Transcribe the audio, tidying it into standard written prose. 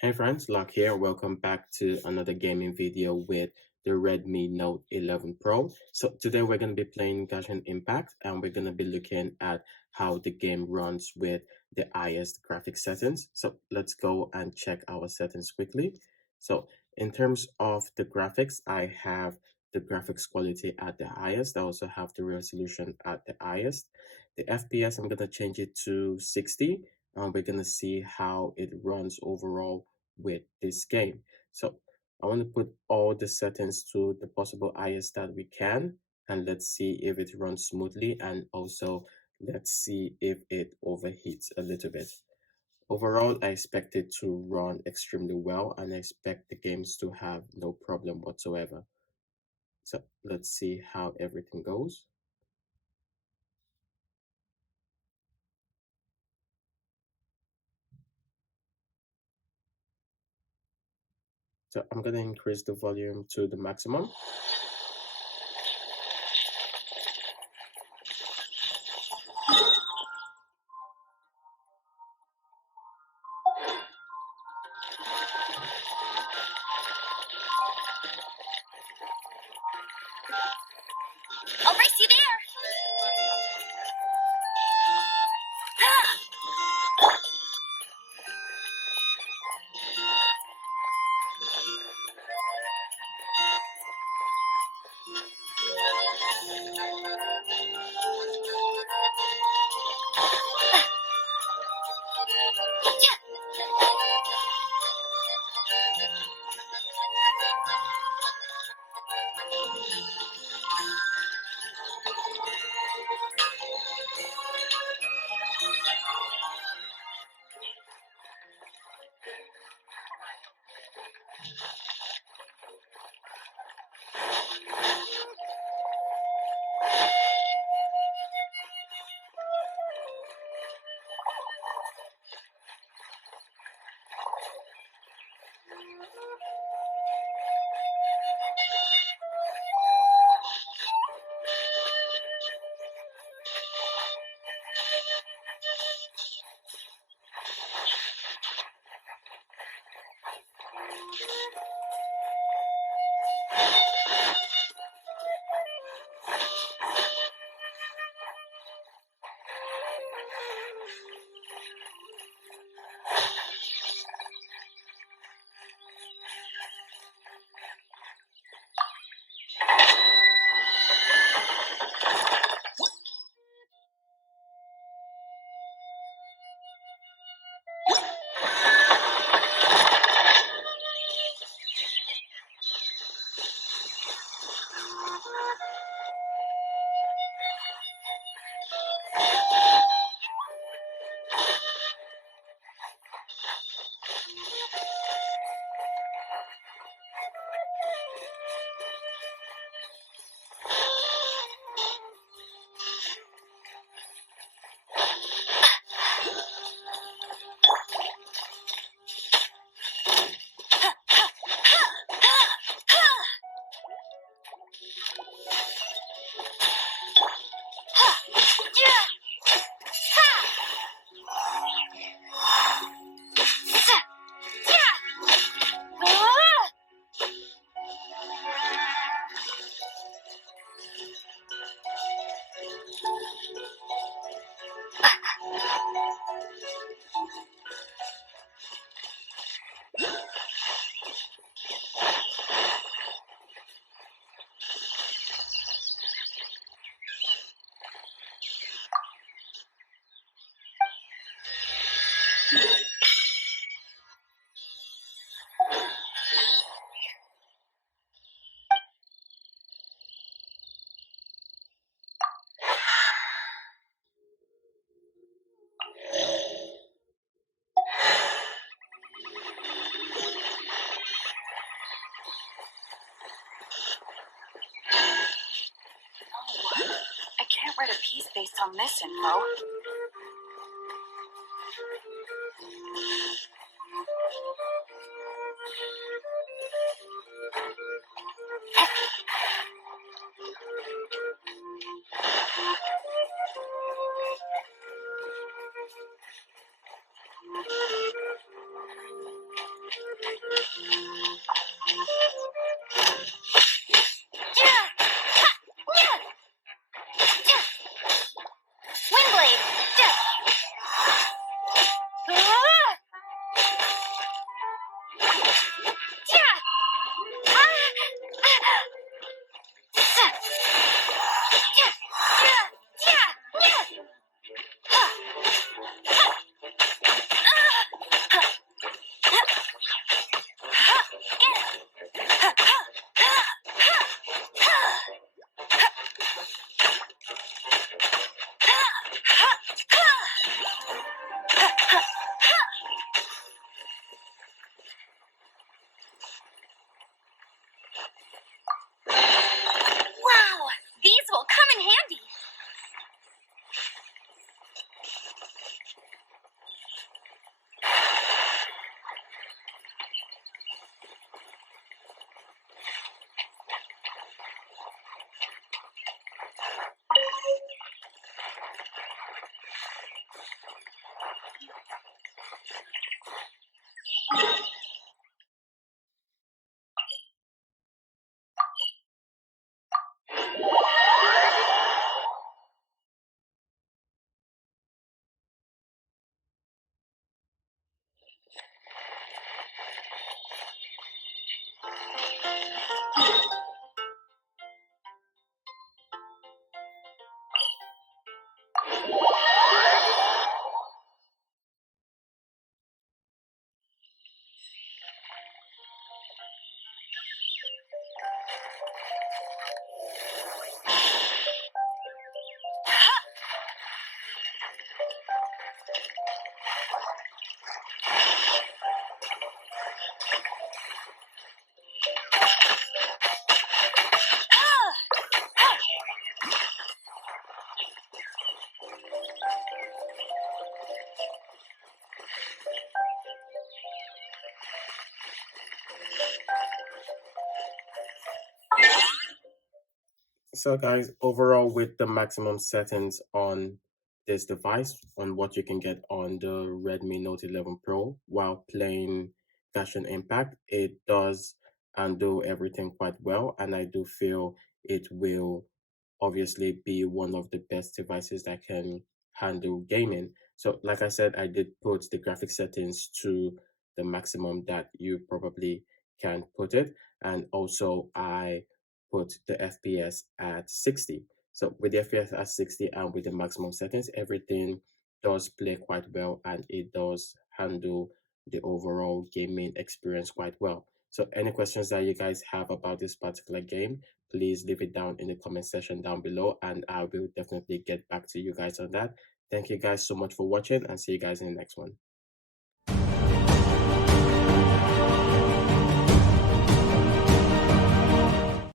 Hey friends, Luck here. Welcome back to another gaming video with the Redmi Note 11 Pro. So today we're going to be playing Genshin Impact and we're going to be looking at how the game runs with the highest graphics settings. So let's go and check our settings quickly. So in terms of the graphics, I have the graphics quality at the highest. I also have the resolution at the highest. The FPS, I'm going to change it to 60 and we're going to see how it runs overall with this game. So I want to put all the settings to the possible highest that we can, and let's see if it runs smoothly, and also let's see if it overheats a little bit. Overall, I expect it to run extremely well, and I expect the games to have no problem whatsoever. So let's see how everything goes. So I'm going to increase the volume to the maximum. I'll race you there! I can't write a piece based on this info. Windblade! Wow! These will come in handy! So guys, overall with the maximum settings on this device, on what you can get on the Redmi Note 11 Pro while playing Genshin Impact, it does undo everything quite well, and I do feel it will obviously be one of the best devices that can handle gaming. So like I said, I did put the graphic settings to the maximum that you probably can put it, and also I put the FPS at 60. So with the FPS at 60 and with the maximum settings, everything does play quite well and it does handle the overall gaming experience quite well. So any questions that you guys have about this particular game, please leave it down in the comment section down below and I will definitely get back to you guys on that. Thank you guys so much for watching and see you guys in the next one.